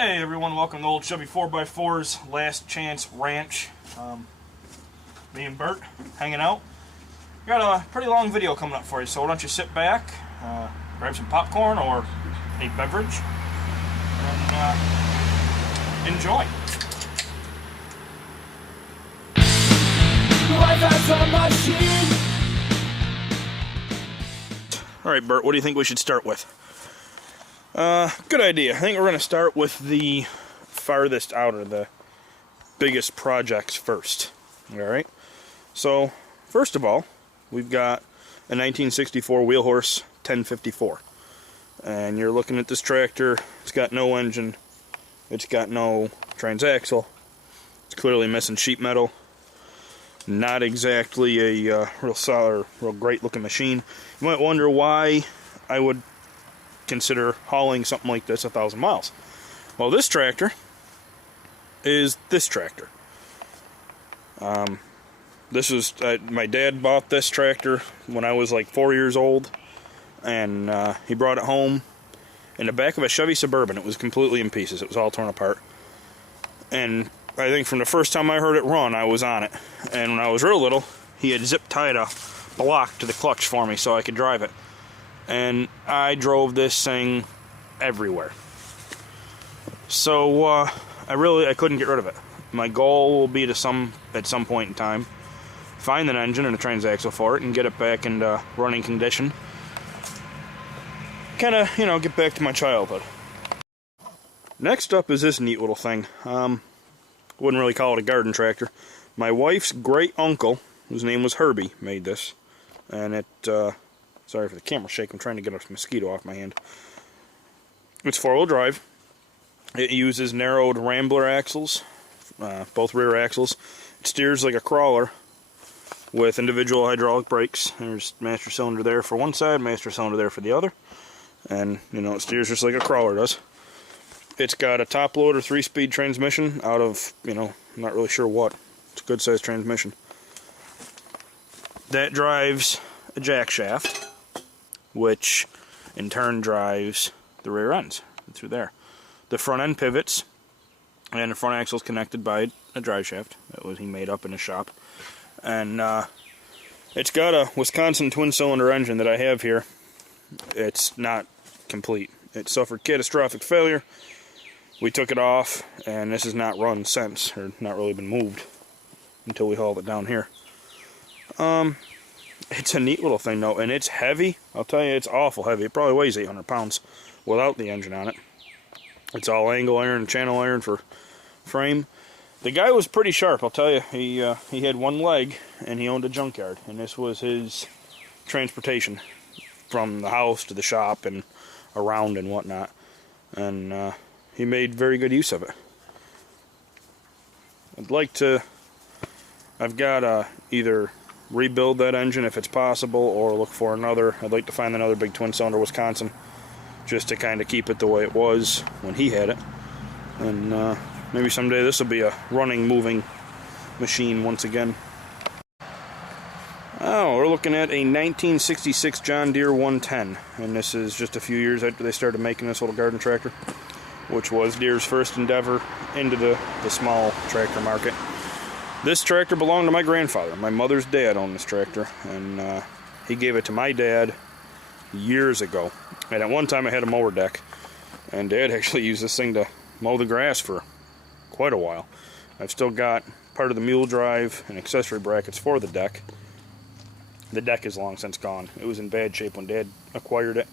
Hey everyone, welcome to Old Chevy 4x4's Last Chance Ranch. Me and Bert hanging out. Got a pretty long video coming up for you, so why don't you sit back, grab some popcorn or a beverage, and enjoy. Alright Bert, what do you think we should start with? Good idea. I think we're going to start with the farthest out, or the biggest projects first. Alright? So, first of all, we've got a 1964 Wheelhorse 1054. And you're looking at this tractor. It's got no engine. It's got no transaxle. It's clearly missing sheet metal. Not exactly a real solid, real great looking machine. You might wonder why I would consider hauling something like this 1,000 miles. Well, this tractor is this tractor. This is my dad bought this tractor when I was like 4 years old, and he brought it home in the back of a Chevy Suburban. It was completely in pieces. It was all torn apart. And I think from the first time I heard it run, I was on it. And when I was real little, he had zip tied a block to the clutch for me so I could drive it. And I drove this thing everywhere. So I couldn't get rid of it. My goal will be to at some point in time find an engine and a transaxle for it and get it back into running condition. Kind of, get back to my childhood. Next up is this neat little thing. Wouldn't really call it a garden tractor. My wife's great uncle, whose name was Herbie, made this, and it. Sorry for the camera shake, I'm trying to get a mosquito off my hand. It's four-wheel drive. It uses narrowed Rambler axles, both rear axles. It steers like a crawler with individual hydraulic brakes. There's master cylinder there for one side, master cylinder there for the other. And, it steers just like a crawler does. It's got a top-loader 3-speed transmission out of, I'm not really sure what. It's a good-sized transmission. That drives a jack shaft, which in turn drives the rear ends through there. The front end pivots, and the front axle is connected by a drive shaft that he made up in his shop. And it's got a Wisconsin twin-cylinder engine that I have here. It's not complete. It suffered catastrophic failure. We took it off, and this has not run since, or not really been moved until we hauled it down here. It's a neat little thing though, and it's heavy. I'll tell you, it's awful heavy. It probably weighs 800 pounds without the engine on it. It's all angle iron and channel iron for frame. The guy was pretty sharp, I'll tell you. He had one leg, and he owned a junkyard, and this was his transportation from the house to the shop and around and whatnot. And he made very good use of it. I've got to either rebuild that engine if it's possible, or look for another. I'd like to find another big twin-cylinder Wisconsin, just to kind of keep it the way it was when he had it. And maybe someday this will be a running, moving machine once again. Oh, we're looking at a 1966 John Deere 110, and this is just a few years after they started making this little garden tractor, which was Deere's first endeavor into the small tractor market. This tractor belonged to my grandfather. My mother's dad owned this tractor, and he gave it to my dad years ago. And at one time it had a mower deck, and Dad actually used this thing to mow the grass for quite a while. I've still got part of the mule drive and accessory brackets for the deck. The deck is long since gone. It was in bad shape when Dad acquired it,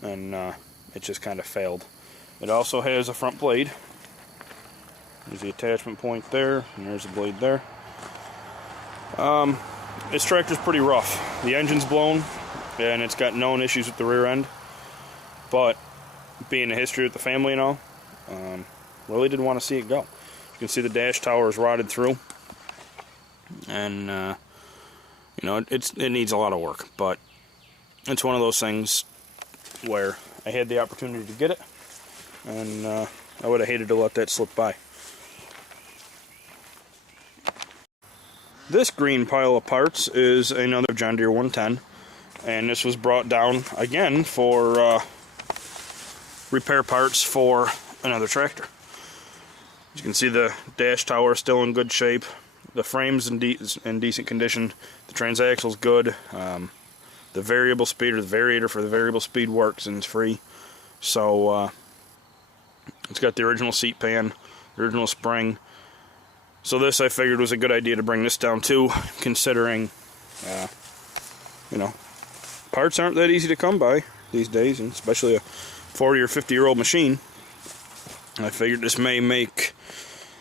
and it just kind of failed. It also has a front blade. There's the attachment point there, and there's the blade there. This tractor's pretty rough. The engine's blown, and it's got known issues with the rear end. But, being a history with the family and all, really didn't want to see it go. You can see the dash tower is rotted through. And, it needs a lot of work. But, it's one of those things where I had the opportunity to get it, and I would have hated to let that slip by. This green pile of parts is another John Deere 110, and this was brought down again for repair parts for another tractor. As you can see, the dash tower is still in good shape. The frame's in decent condition. The transaxle's good. The variable speed, or the variator for the variable speed, works and it's free. So it's got the original seat pan, the original spring. So this, I figured, was a good idea to bring this down too, considering, you know, parts aren't that easy to come by these days, and especially a 40 or 50-year-old machine. I figured this may make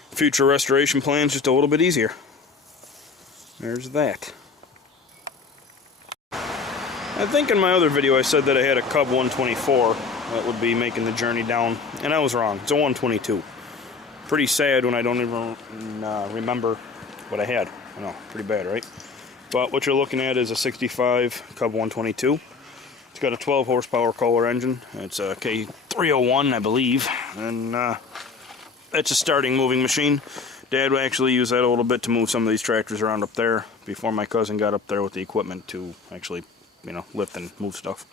future restoration plans just a little bit easier. There's that. I think in my other video I said that I had a Cub 124 that would be making the journey down, and I was wrong. It's a 122. Pretty sad when I don't even remember what I had. I know, pretty bad, right? But what you're looking at is a 65 Cub 122. It's got a 12 horsepower Kohler engine. It's a K301, I believe, and it's a starting moving machine. Dad would actually use that a little bit to move some of these tractors around up there before my cousin got up there with the equipment to actually, you know, lift and move stuff.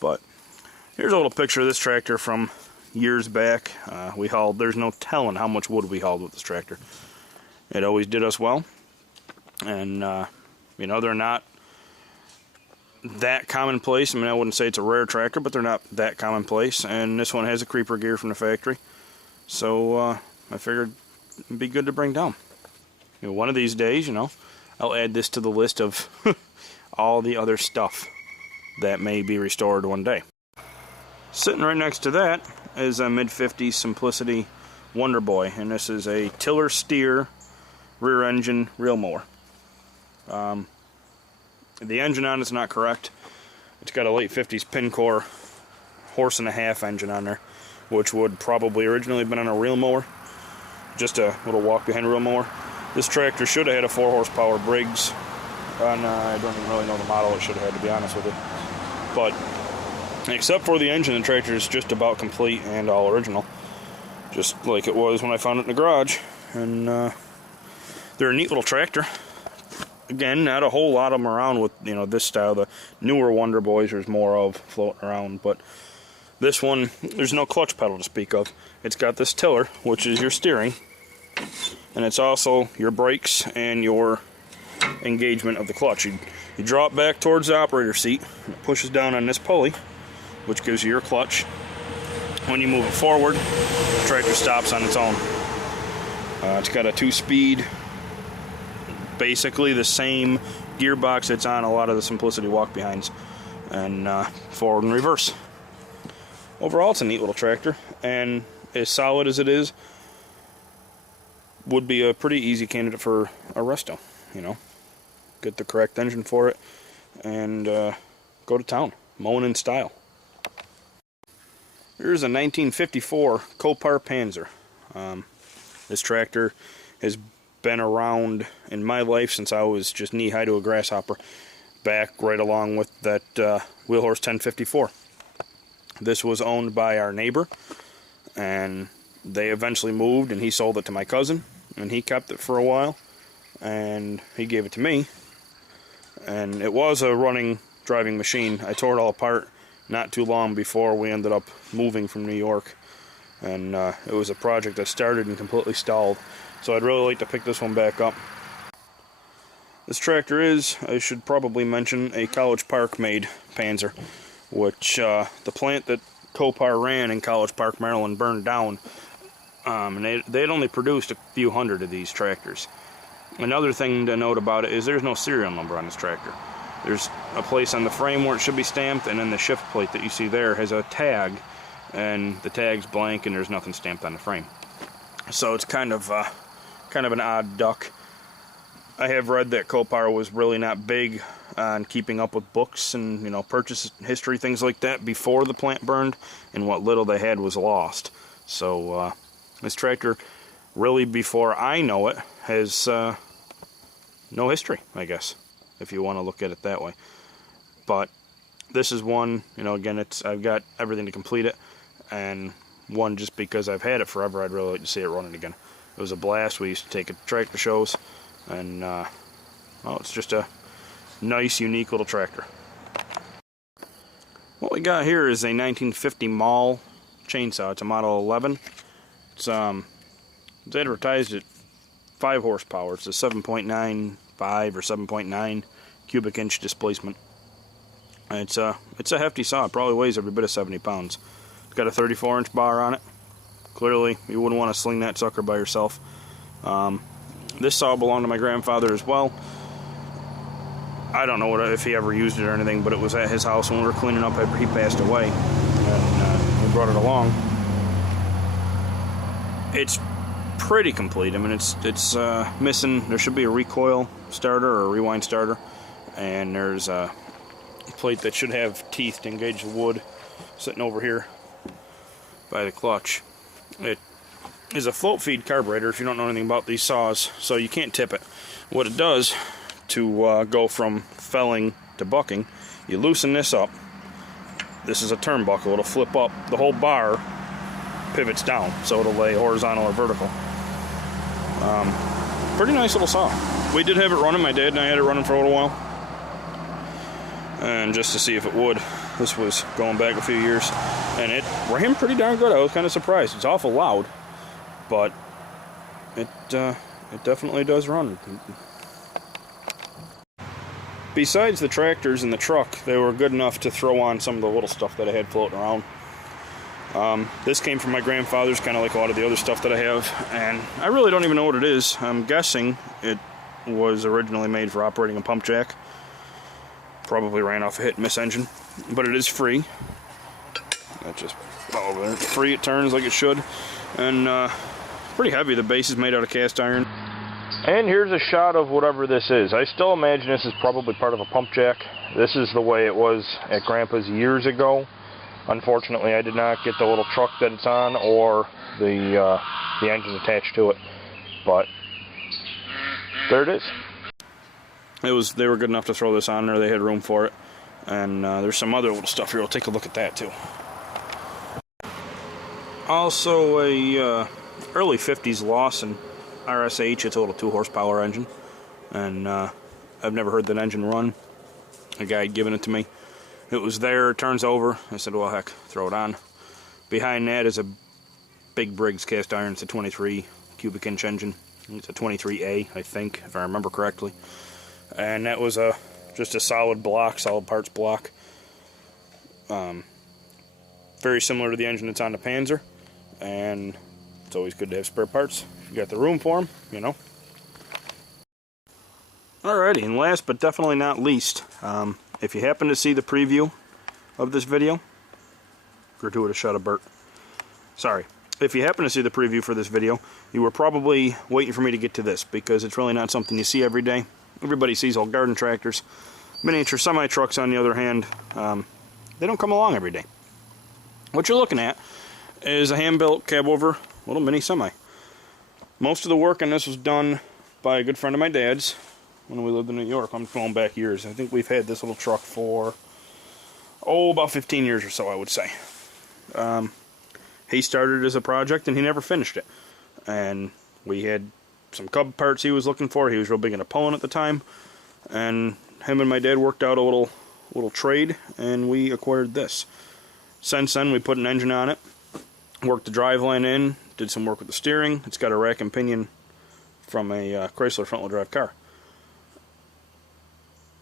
But here's a little picture of this tractor from years back. We hauled, there's no telling how much wood we hauled with this tractor. It always did us well, and you know, they're not that commonplace. I mean, I wouldn't say it's a rare tractor, but they're not that commonplace. And this one has a creeper gear from the factory, so I figured it'd be good to bring down. You know, one of these days, you know, I'll add this to the list of all the other stuff that may be restored one day. Sitting right next to that is a mid-50s Simplicity Wonder Boy, and this is a tiller steer rear engine reel mower. The engine on it's not correct. It's got a late 50s Pin-Core horse-and-a-half engine on there, which would probably originally have been on a reel mower, just a little walk-behind reel mower. This tractor should have had a 4 horsepower Briggs, and I don't even really know the model it should have had, to be honest with you. But except for the engine, the tractor is just about complete and all original, just like it was when I found it in the garage. And they're a neat little tractor. Again, not a whole lot of them around with, you know, this style. The newer Wonder Boys there's more of floating around, but this one, there's no clutch pedal to speak of. It's got this tiller, which is your steering, and it's also your brakes and your engagement of the clutch. You draw it back towards the operator seat, and it pushes down on this pulley, which gives you your clutch. When you move it forward, the tractor stops on its own. It's got a 2-speed, basically the same gearbox that's on a lot of the Simplicity walk-behinds, and forward and reverse. Overall, it's a neat little tractor, and as solid as it is, would be a pretty easy candidate for a resto. You know, get the correct engine for it, and go to town, mowing in style. Here's a 1954 Copar Panzer. This tractor has been around in my life since I was just knee-high to a grasshopper, back right along with that Wheelhorse 1054. This was owned by our neighbor, and they eventually moved, and he sold it to my cousin, and he kept it for a while, and he gave it to me. And it was a running, driving machine. I tore it all apart not too long before we ended up moving from New York, and it was a project that started and completely stalled. So I'd really like to pick this one back up. This tractor is, I should probably mention, a College Park made Panzer, which the plant that Copar ran in College Park, Maryland, burned down, and they had only produced a few hundred of these tractors. Another thing to note about it is there's no serial number on this tractor. There's a place on the frame where it should be stamped, and then the shift plate that you see there has a tag, and the tag's blank and there's nothing stamped on the frame. So it's kind of an odd duck. I have read that Copar was really not big on keeping up with books and, you know, purchase history, things like that, before the plant burned, and what little they had was lost. So this tractor, really before I know it, has no history, I guess, if you want to look at it that way. But this is one, you know, again, I've got everything to complete it, and one just because I've had it forever, I'd really like to see it running again. It was a blast. We used to take it to tractor shows, and well, it's just a nice, unique little tractor. What we got here is a 1950 Maul chainsaw. It's a Model 11. It's It's advertised at 5 horsepower. It's a 7.95 or 7.9 cubic inch displacement. And it's a hefty saw. It probably weighs every bit of 70 pounds. It's got a 34-inch bar on it. Clearly, you wouldn't want to sling that sucker by yourself. This saw belonged to my grandfather as well. I don't know if he ever used it or anything, but it was at his house when we were cleaning up after he passed away. And we brought it along. It's pretty complete. I mean, it's missing. There should be a recoil starter or a rewind starter, and there's a plate that should have teeth to engage the wood sitting over here by the clutch. It is a float feed carburetor if you don't know anything about these saws, so you can't tip it. What it does to go from felling to bucking, you loosen this up. This is a turnbuckle. It'll flip up. The whole bar pivots down, so it'll lay horizontal or vertical. Pretty nice little saw. We did have it running. My dad and I had it running for a little while, and just to see if it would. This was going back a few years, and it ran pretty darn good. I was kind of surprised. It's awful loud, but it definitely does run. Besides the tractors and the truck, they were good enough to throw on some of the little stuff that I had floating around. This came from my grandfather's, kind of like a lot of the other stuff that I have, and I really don't even know what it is. I'm guessing it was originally made for operating a pump jack. Probably ran off a hit and miss engine, but it is free. That just over there. It's free, it turns like it should, and pretty heavy. The base is made out of cast iron. And here's a shot of whatever this is. I still imagine this is probably part of a pump jack. This is the way it was at Grandpa's years ago. Unfortunately, I did not get the little truck that it's on or the engine attached to it. But there it is. They were good enough to throw this on there. They had room for it. And there's some other little stuff here. We'll take a look at that too. Also a early 50s Lawson RSH. It's a little 2 horsepower engine, and I've never heard that engine run. A guy had given it to me. It was there, it turns over. I said, well, heck, throw it on. Behind that is a big Briggs cast iron. It's a 23 cubic inch engine. It's a 23A, I think, if I remember correctly. And that was just a solid block, solid parts block. Very similar to the engine that's on the Panzer, and it's always good to have spare parts. You got the room for them, you know. Alrighty, and last but definitely not least, if you happen to see the preview of this video, gratuitous shot of Bert. Sorry. If you happen to see the preview for this video, you were probably waiting for me to get to this, because it's really not something you see every day. Everybody sees old garden tractors. Miniature semi-trucks, on the other hand, they don't come along every day. What you're looking at is a hand-built cab-over little mini semi. Most of the work on this was done by a good friend of my dad's when we lived in New York. I'm going back years. I think we've had this little truck for, about 15 years or so, I would say. He started it as a project, and he never finished it. And we had some Cub parts he was looking for. He was real big into pulling at the time. And him and my dad worked out a little trade, and we acquired this. Since then, we put an engine on it, worked the driveline in, did some work with the steering. It's got a rack and pinion from a Chrysler front-wheel drive car.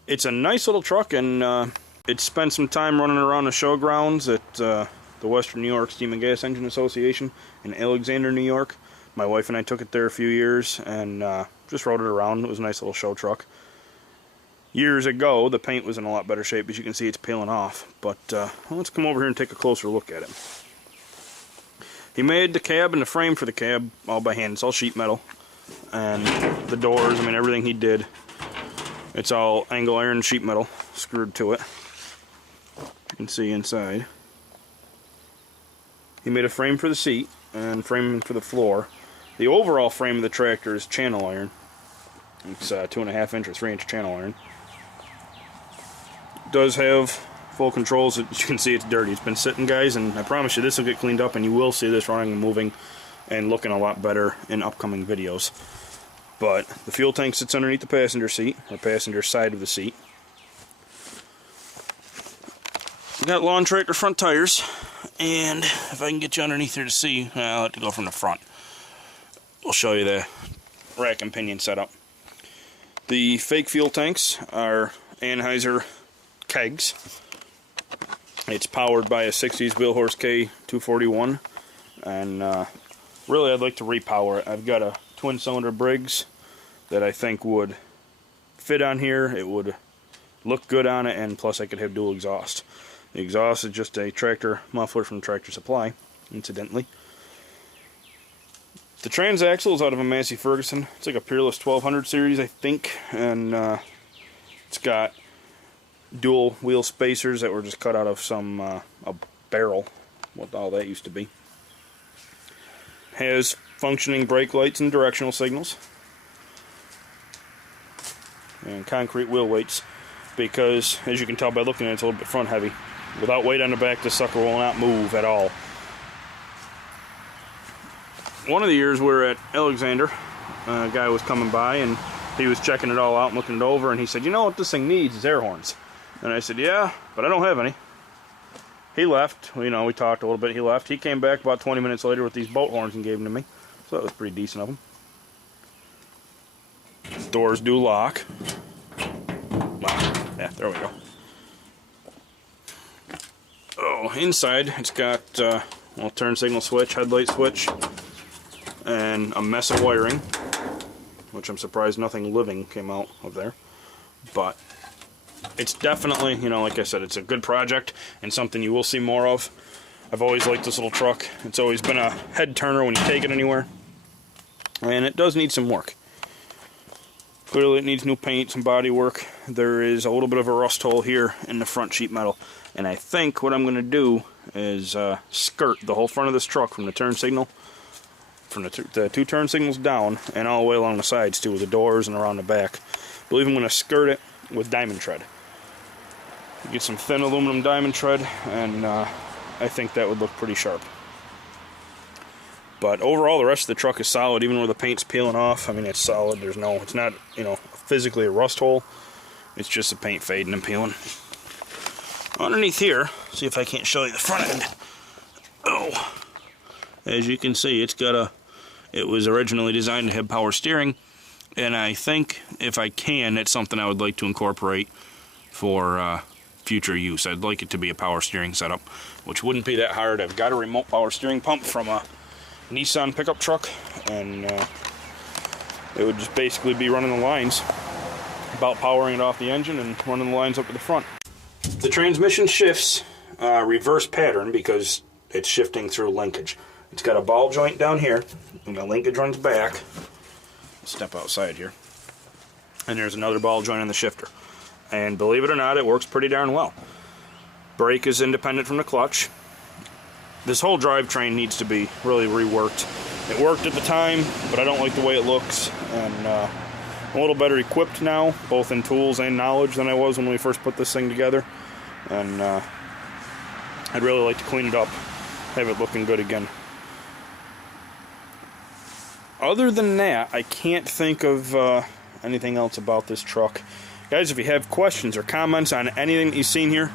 It's a nice little truck, and it spent some time running around the showgrounds at the Western New York Steam and Gas Engine Association in Alexander, New York. My wife and I took it there a few years and just rode it around. It was a nice little show truck. Years ago, the paint was in a lot better shape. As you can see, it's peeling off. But let's come over here and take a closer look at it. He made the cab and the frame for the cab all by hand. It's all sheet metal. And the doors, I mean, everything he did, it's all angle iron sheet metal screwed to it. You can see inside. He made a frame for the seat and frame for the floor. The overall frame of the tractor is channel iron. It's 2.5 inch or 3 inch channel iron. It does have full controls. As you can see, it's dirty. It's been sitting, guys, and I promise you this will get cleaned up and you will see this running and moving and looking a lot better in upcoming videos. But the fuel tank sits underneath the passenger seat, or passenger side of the seat. Got lawn tractor front tires, and if I can get you underneath here to see, I'll have to go from the front. I'll show you the rack and pinion setup. The fake fuel tanks are Anheuser kegs. It's powered by a 60s wheel horse K241, and really I'd like to repower it. I've got a twin cylinder Briggs that I think would fit on here. It would look good on it, and plus I could have dual exhaust. The exhaust is just a tractor muffler from Tractor Supply, incidentally. The transaxle is out of a Massey Ferguson. It's like a Peerless 1200 series, I think, and it's got dual wheel spacers that were just cut out of some a barrel, what all that used to be. Has functioning brake lights and directional signals, and concrete wheel weights, because as you can tell by looking at it, it's a little bit front heavy. Without weight on the back, this sucker will not move at all. One of the years we were at Alexander, a guy was coming by and he was checking it all out and looking it over, and he said, "You know what this thing needs is air horns." And I said, "Yeah, but I don't have any." He left. You know, we talked a little bit. He left. He came back about 20 minutes later with these boat horns and gave them to me. So that was pretty decent of him. Doors do lock. Yeah, there we go. Oh, inside it's got well, turn signal switch, headlight switch, and a mess of wiring, which I'm surprised nothing living came out of there. But it's definitely, you know, like I said, it's a good project and something you will see more of. I've always liked this little truck. It's always been a head turner when you take it anywhere. And it does need some work. Clearly it needs new paint, some body work. There is a little bit of a rust hole here in the front sheet metal. And I think what I'm going to do is skirt the whole front of this truck from the turn signal, from the two turn signals down, and all the way along the sides too, with the doors and around the back. I believe I'm going to skirt it with diamond tread. Get some thin aluminum diamond tread, and I think that would look pretty sharp. But overall, the rest of the truck is solid, even where the paint's peeling off. I mean, it's solid. It's not, you know, physically a rust hole. It's just the paint fading and peeling. Underneath here, see if I can't show you the front end. Oh, as you can see, it was originally designed to have power steering, and I think if I can, it's something I would like to incorporate for future use. I'd like it to be a power steering setup, which wouldn't be that hard. I've got a remote power steering pump from a Nissan pickup truck, and it would just basically be running the lines, about powering it off the engine and running the lines up to the front. The transmission shifts reverse pattern because it's shifting through linkage. It's got a ball joint down here, and the linkage runs back. I'll step outside here. And there's another ball joint in the shifter. And believe it or not, it works pretty darn well. Brake is independent from the clutch. This whole drivetrain needs to be really reworked. It worked at the time, but I don't like the way it looks. And I'm a little better equipped now, both in tools and knowledge, than I was when we first put this thing together. And I'd really like to clean it up, have it looking good again. Other than that, I can't think of anything else about this truck. Guys, if you have questions or comments on anything that you've seen here,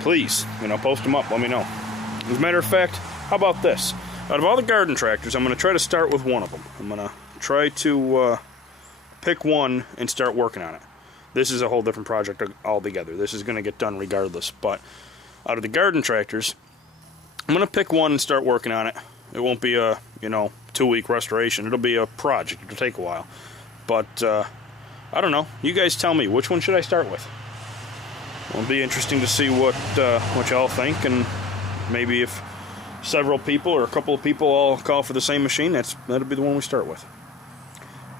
please, post them up, let me know. As a matter of fact, how about this? Out of all the garden tractors, I'm going to try to start with one of them. I'm going to try to pick one and start working on it. This is a whole different project altogether. This is going to get done regardless. But out of the garden tractors, I'm going to pick one and start working on it. It won't be a, 2-week restoration. It'll be a project. It'll take a while. But, I don't know. You guys tell me. Which one should I start with? It'll be interesting to see what y'all think, and maybe if several people or a couple of people all call for the same machine, that'll be the one we start with.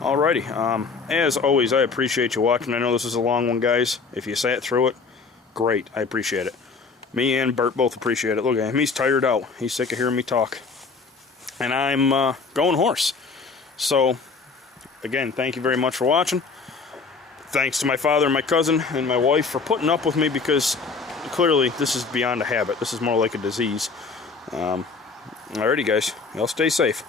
Alrighty. As always, I appreciate you watching. I know this is a long one, guys. If you sat through it, great. I appreciate it. Me and Bert both appreciate it. Look at him. He's tired out. He's sick of hearing me talk. And I'm going hoarse. So, again, thank you very much for watching. Thanks to my father and my cousin and my wife for putting up with me, because clearly this is beyond a habit. This is more like a disease. Alrighty, guys. Y'all stay safe.